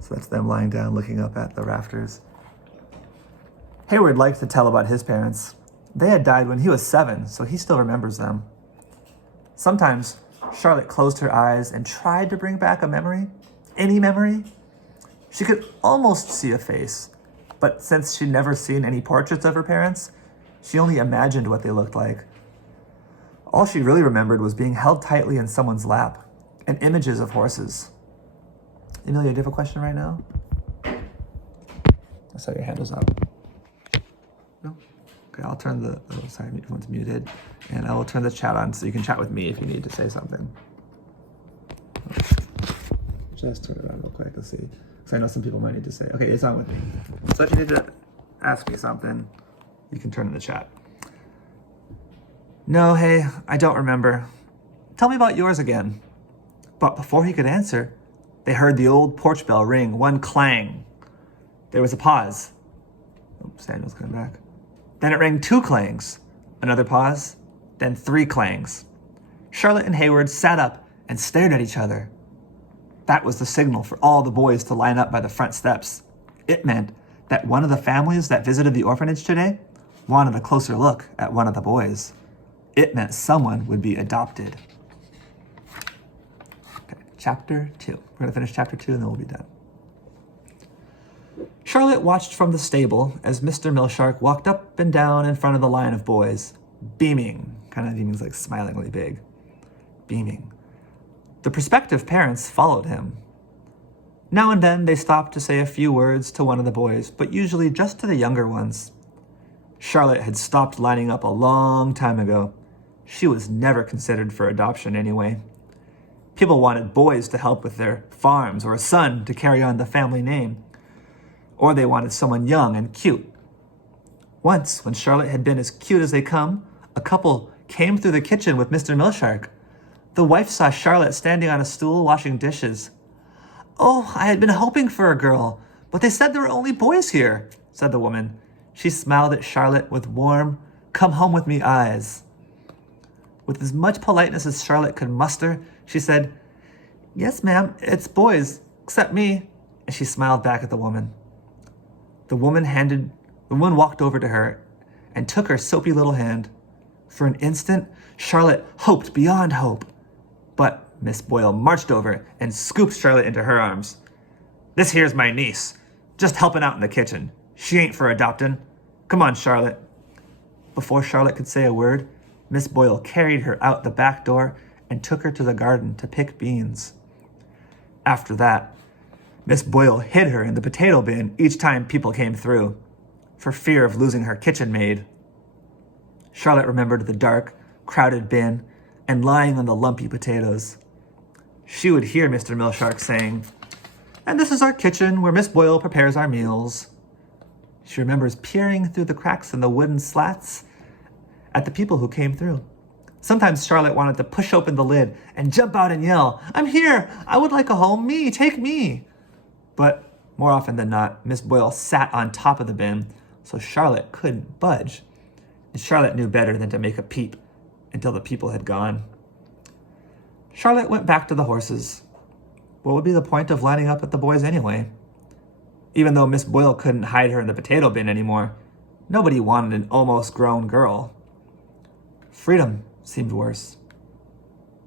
So that's them lying down looking up at the rafters. Hayward liked to tell about his parents. They had died when he was 7, so he still remembers them. Sometimes Charlotte closed her eyes and tried to bring back a memory, any memory. She could almost see a face, but since she'd never seen any portraits of her parents, she only imagined what they looked like. All she really remembered was being held tightly in someone's lap and images of horses. Amelia, do you have a question right now? I saw your hand was up. No? Okay, I'll turn the, sorry, everyone's muted. And I will turn the chat on so you can chat with me if you need to say something. Just turn it around real quick, let's see. So I know some people might need to say, okay, it's on with me. So if you need to ask me something, you can turn in the chat. No, hey, I don't remember. Tell me about yours again. But before he could answer, they heard the old porch bell ring, one clang. There was a pause. Oh, Samuel's coming back. Then it rang 2 clangs, another pause, then 3 clangs. Charlotte and Hayward sat up and stared at each other. That was the signal for all the boys to line up by the front steps. It meant that one of the families that visited the orphanage today wanted a closer look at one of the boys. It meant someone would be adopted. Okay, chapter 2. We're gonna finish chapter 2 and then we'll be done. Charlotte watched from the stable as Mr. Milshark walked up and down in front of the line of boys, beaming, kind of means like smilingly big, beaming. The prospective parents followed him. Now and then they stopped to say a few words to one of the boys, but usually just to the younger ones. Charlotte had stopped lining up a long time ago. She was never considered for adoption anyway. People wanted boys to help with their farms or a son to carry on the family name. Or they wanted someone young and cute. Once, when Charlotte had been as cute as they come, a couple came through the kitchen with Mr. Milshark. The wife saw Charlotte standing on a stool washing dishes. Oh, I had been hoping for a girl, but they said there were only boys here, said the woman. She smiled at Charlotte with warm, come home with me eyes. With as much politeness as Charlotte could muster, she said, yes, ma'am, it's boys, except me. And she smiled back at the woman. The woman walked over to her and took her soapy little hand. For an instant, Charlotte hoped beyond hope. But Miss Boyle marched over and scooped Charlotte into her arms. This here's my niece, just helping out in the kitchen. She ain't for adopting. Come on, Charlotte. Before Charlotte could say a word, Miss Boyle carried her out the back door and took her to the garden to pick beans. After that, Miss Boyle hid her in the potato bin each time people came through, for fear of losing her kitchen maid. Charlotte remembered the dark, crowded bin and lying on the lumpy potatoes. She would hear Mr. Milshark saying, and this is our kitchen where Miss Boyle prepares our meals. She remembers peering through the cracks in the wooden slats at the people who came through. Sometimes Charlotte wanted to push open the lid and jump out and yell, I'm here! I would like a home! Me! Take me! But more often than not, Miss Boyle sat on top of the bin, so Charlotte couldn't budge. And Charlotte knew better than to make a peep until the people had gone. Charlotte went back to the horses. What would be the point of lining up with the boys anyway? Even though Miss Boyle couldn't hide her in the potato bin anymore, nobody wanted an almost grown girl. Freedom seemed worse.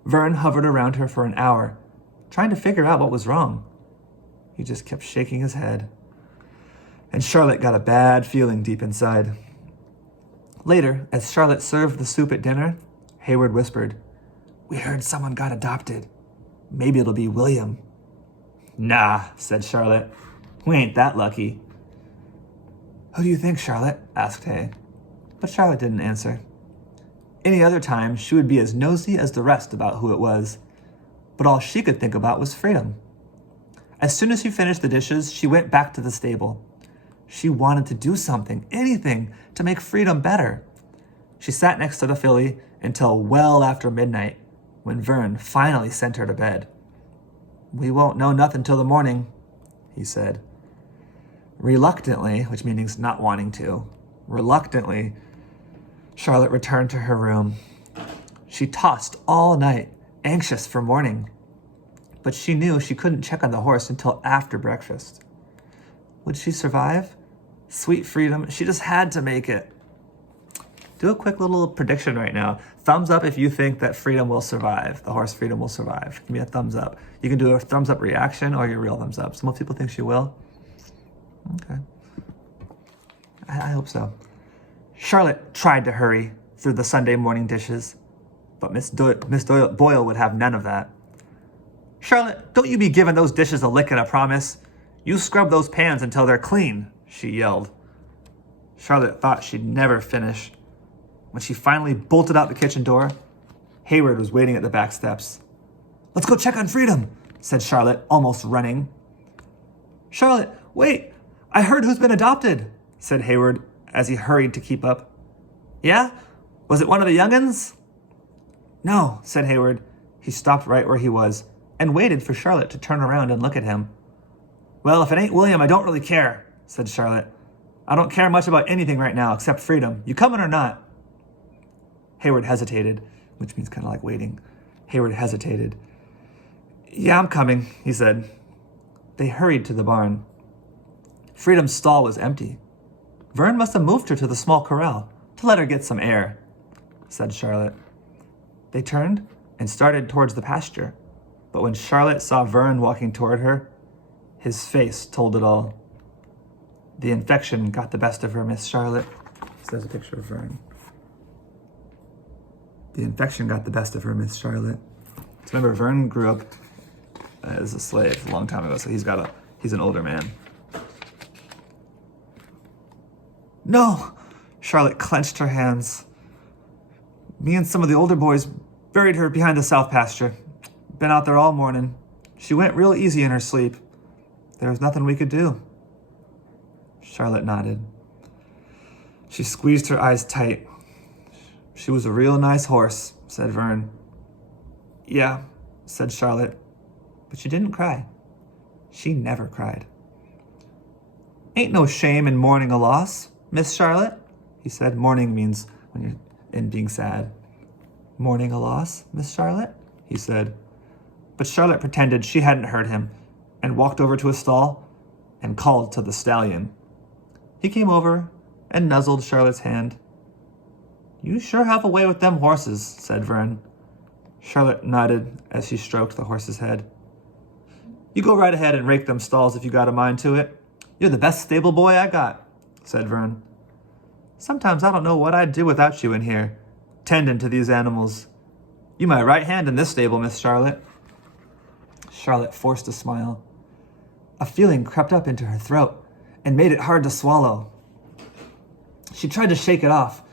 Vern hovered around her for an hour, trying to figure out what was wrong. He just kept shaking his head. And Charlotte got a bad feeling deep inside. Later, as Charlotte served the soup at dinner, Hayward whispered, we heard someone got adopted. Maybe it'll be William. Nah, said Charlotte. We ain't that lucky. Who do you think, Charlotte? Asked Hay. But Charlotte didn't answer. Any other time, she would be as nosy as the rest about who it was. But all she could think about was freedom. As soon as she finished the dishes, she went back to the stable. She wanted to do something, anything, to make freedom better. She sat next to the filly until well after midnight, when Vern finally sent her to bed. We won't know nothing till the morning, he said. Reluctantly, which means not wanting to, reluctantly, Charlotte returned to her room. She tossed all night, anxious for morning. but she knew she couldn't check on the horse until after breakfast. Would she survive? Sweet Freedom, she just had to make it. Do a quick little prediction right now. Thumbs up if you think that Freedom will survive. The horse Freedom will survive. Give me a thumbs up. You can do a thumbs up reaction or your real thumbs up. So most people think she will. Okay. I hope so. Charlotte tried to hurry through the Sunday morning dishes, but Miss Boyle would have none of that. Charlotte, don't you be giving those dishes a lick and a promise. You scrub those pans until they're clean, she yelled. Charlotte thought she'd never finish. When she finally bolted out the kitchen door, Hayward was waiting at the back steps. Let's go check on Freedom, said Charlotte, almost running. Charlotte, wait, I heard who's been adopted, said Hayward as he hurried to keep up. Yeah? Was it one of the young'uns? No, said Hayward. He stopped right where he was and waited for Charlotte to turn around and look at him. Well, if it ain't William, I don't really care, said Charlotte. I don't care much about anything right now except Freedom. You coming or not? Hayward hesitated, which means kind of like waiting. Hayward hesitated. Yeah, I'm coming, he said. They hurried to the barn. Freedom's stall was empty. Vern must have moved her to the small corral to let her get some air, said Charlotte. They turned and started towards the pasture, but when Charlotte saw Vern walking toward her, his face told it all. The infection got the best of her, Miss Charlotte. So there's a picture of Vern. The infection got the best of her, Miss Charlotte. So remember, Vern grew up as a slave a long time ago, so he's an older man. No! Charlotte clenched her hands. Me and some of the older boys buried her behind the south pasture. Been out there all morning. She went real easy in her sleep. There was nothing we could do. Charlotte nodded. She squeezed her eyes tight. She was a real nice horse, said Vern. Yeah, said Charlotte, but she didn't cry. She never cried. Ain't no shame in mourning a loss, Miss Charlotte, he said. Mourning means when you're in being sad. Mourning a loss, Miss Charlotte, he said. But Charlotte pretended she hadn't heard him and walked over to a stall and called to the stallion. He came over and nuzzled Charlotte's hand. You sure have a way with them horses, said Vern. Charlotte nodded as she stroked the horse's head. You go right ahead and rake them stalls if you got a mind to it. You're the best stable boy I got, said Vern. Sometimes I don't know what I'd do without you in here, tending to these animals. You my right hand in this stable, Miss Charlotte. Charlotte forced a smile. A feeling crept up into her throat and made it hard to swallow. She tried to shake it off.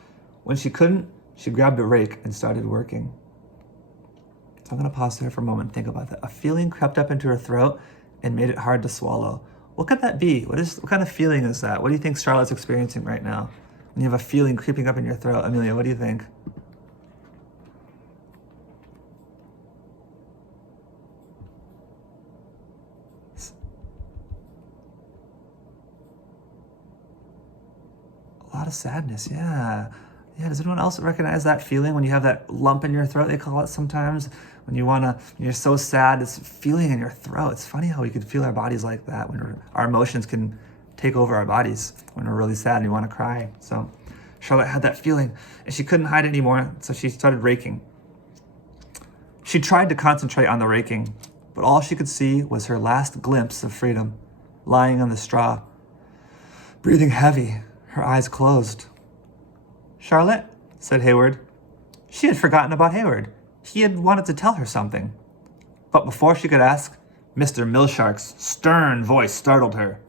When she couldn't, she grabbed a rake and started working. So I'm going to pause there for a moment and think about that. A feeling crept up into her throat and made it hard to swallow. What could that be? What kind of feeling is that? What do you think Charlotte's experiencing right now? When you have a feeling creeping up in your throat, Amelia, what do you think? A lot of sadness, yeah. Yeah, does anyone else recognize that feeling when you have that lump in your throat, they call it sometimes? When you're so sad, it's feeling in your throat. It's funny how we can feel our bodies like that when our emotions can take over our bodies when we're really sad and we want to cry. So Charlotte had that feeling and she couldn't hide it anymore, so she started raking. She tried to concentrate on the raking, but all she could see was her last glimpse of Freedom, lying on the straw, breathing heavy, her eyes closed. Charlotte, said Hayward. She had forgotten about Hayward. He had wanted to tell her something. But before she could ask, Mr. Milshark's stern voice startled her.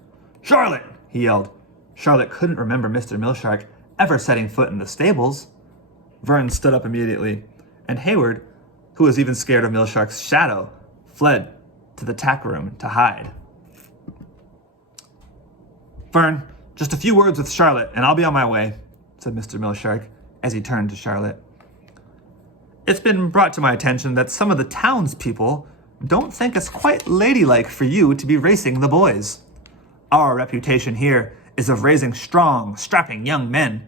Charlotte, he yelled. Charlotte couldn't remember Mr. Milshark ever setting foot in the stables. Vern stood up immediately, and Hayward, who was even scared of Milshark's shadow, fled to the tack room to hide. Vern, just a few words with Charlotte, and I'll be on my way, said Mr. Milshark as he turned to Charlotte. It's been brought to my attention that some of the townspeople don't think it's quite ladylike for you to be racing the boys. Our reputation here is of raising strong, strapping young men,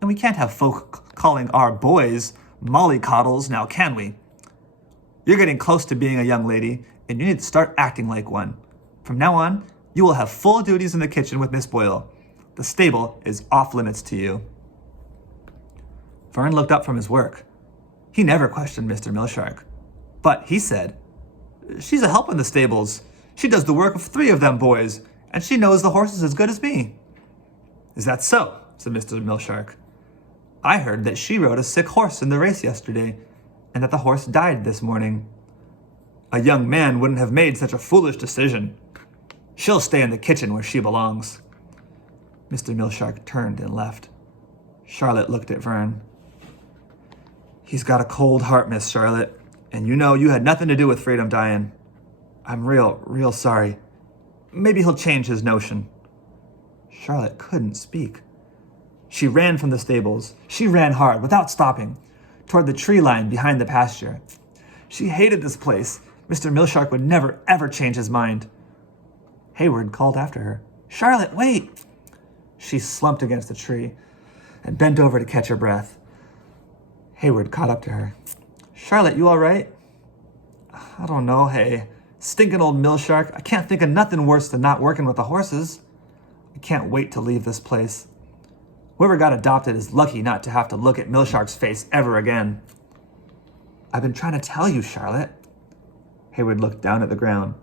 and we can't have folk calling our boys mollycoddles now, can we? You're getting close to being a young lady, and you need to start acting like one. From now on, you will have full duties in the kitchen with Miss Boyle. The stable is off limits to you." Vern looked up from his work. He never questioned Mr. Milshark. But he said, "She's a help in the stables. She does the work of 3 of them boys, and she knows the horses as good as me." "Is that so?" said Mr. Milshark. "I heard that she rode a sick horse in the race yesterday, and that the horse died this morning." "A young man wouldn't have made such a foolish decision. She'll stay in the kitchen where she belongs." Mr. Milshark turned and left. Charlotte looked at Vern. "He's got a cold heart, Miss Charlotte, and you know you had nothing to do with Freedom dying. I'm real sorry. Maybe he'll change his notion." Charlotte couldn't speak. She ran from the stables. She ran hard, without stopping, toward the tree line behind the pasture. She hated this place. Mr. Milshark would never, ever change his mind. Hayward called after her. "Charlotte, wait!" She slumped against a tree and bent over to catch her breath. Hayward caught up to her. "Charlotte, you all right?" "I don't know, hey. Stinking old Milshark. I can't think of nothing worse than not working with the horses. I can't wait to leave this place. Whoever got adopted is lucky not to have to look at Milshark's face ever again." "I've been trying to tell you, Charlotte." Hayward looked down at the ground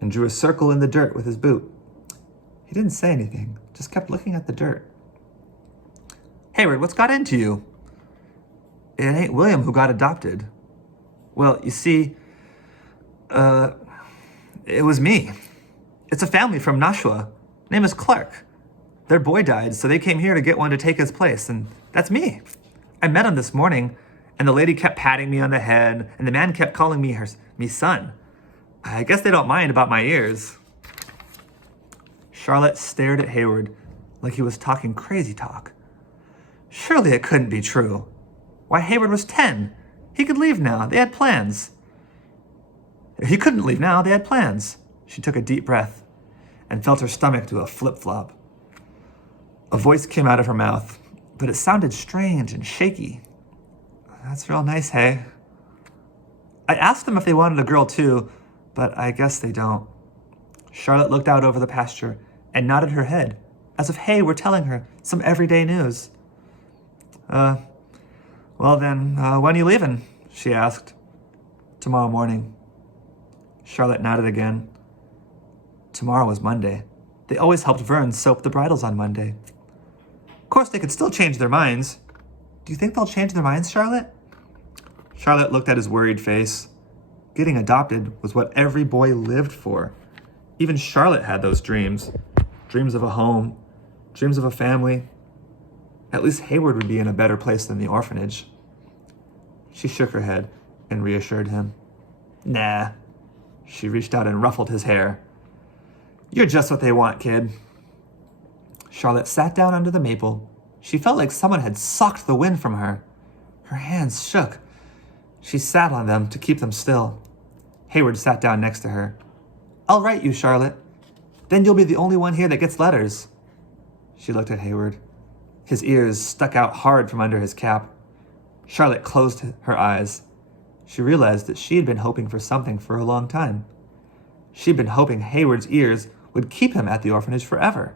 and drew a circle in the dirt with his boot. He didn't say anything, just kept looking at the dirt. "Hayward, what's got into you?" "It ain't William who got adopted. Well, you see, it was me. It's a family from Nashua. Name is Clark. Their boy died, so they came here to get one to take his place, and that's me. I met him this morning, and the lady kept patting me on the head, and the man kept calling me me son. I guess they don't mind about my ears." Charlotte stared at Hayward like he was talking crazy talk. Surely it couldn't be true. Why, Hayward was 10. He could leave now. They had plans. He couldn't leave now. They had plans. She took a deep breath and felt her stomach do a flip-flop. A voice came out of her mouth, but it sounded strange and shaky. "That's real nice, hey?" "I asked them if they wanted a girl too, but I guess they don't." Charlotte looked out over the pasture and nodded her head, as if Hay were telling her some everyday news. Well then, when are you leaving?" she asked. "Tomorrow morning." Charlotte nodded again. Tomorrow was Monday. They always helped Vern soap the bridles on Monday. Of course, they could still change their minds. "Do you think they'll change their minds, Charlotte?" Charlotte looked at his worried face. Getting adopted was what every boy lived for. Even Charlotte had those dreams. Dreams of a home, dreams of a family. At least Hayward would be in a better place than the orphanage. She shook her head and reassured him. "Nah." She reached out and ruffled his hair. "You're just what they want, kid." Charlotte sat down under the maple. She felt like someone had sucked the wind from her. Her hands shook. She sat on them to keep them still. Hayward sat down next to her. "I'll write you, Charlotte. Then you'll be the only one here that gets letters." She looked at Hayward. His ears stuck out hard from under his cap. Charlotte closed her eyes. She realized that she had been hoping for something for a long time. She'd been hoping Hayward's ears would keep him at the orphanage forever.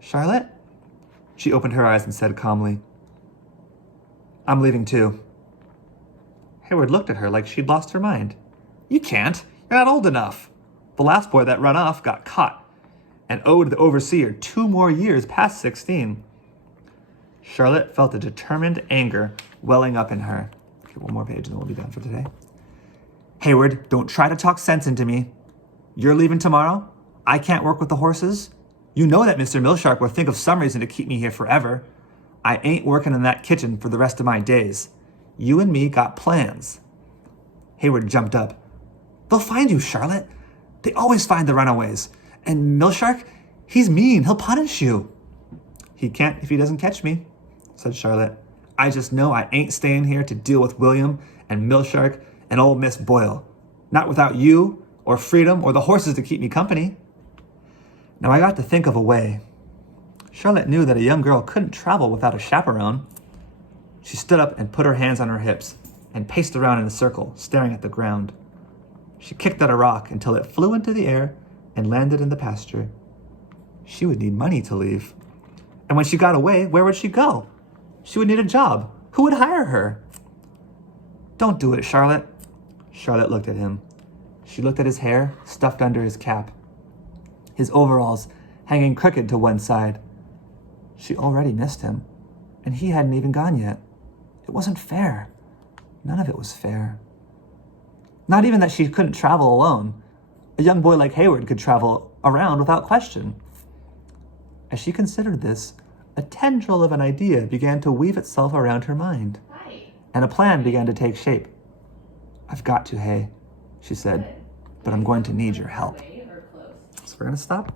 "Charlotte?" She opened her eyes and said calmly, "I'm leaving too." Hayward looked at her like she'd lost her mind. "You can't. You're not old enough. The last boy that ran off got caught and owed the overseer 2 more years past 16. Charlotte felt a determined anger welling up in her. Okay, one more page and then we'll be done for today. "Hayward, don't try to talk sense into me. You're leaving tomorrow? I can't work with the horses? You know that Mr. Milshark will think of some reason to keep me here forever. I ain't working in that kitchen for the rest of my days. You and me got plans." Hayward jumped up. "They'll find you, Charlotte. They always find the runaways. And Milshark, he's mean. He'll punish you." "He can't if he doesn't catch me," said Charlotte. "I just know I ain't staying here to deal with William and Milshark and old Miss Boyle. Not without you or Freedom or the horses to keep me company." Now I got to think of a way. Charlotte knew that a young girl couldn't travel without a chaperone. She stood up and put her hands on her hips and paced around in a circle, staring at the ground. She kicked at a rock until it flew into the air and landed in the pasture. She would need money to leave. And when she got away, where would she go? She would need a job. Who would hire her? Don't do it, Charlotte. Charlotte looked at him. She looked at his hair stuffed under his cap, his overalls hanging crooked to one side. She already missed him, and he hadn't even gone yet. It wasn't fair. None of it was fair. Not even that she couldn't travel alone. A young boy like Hayward could travel around without question. As she considered this, a tendril of an idea began to weave itself around her mind, and a plan began to take shape. I've got to, Hay, she said, but I'm going to need your help. So we're going to stop